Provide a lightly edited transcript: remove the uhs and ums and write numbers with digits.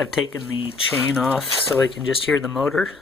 I've taken the chain off so I can just hear the motor.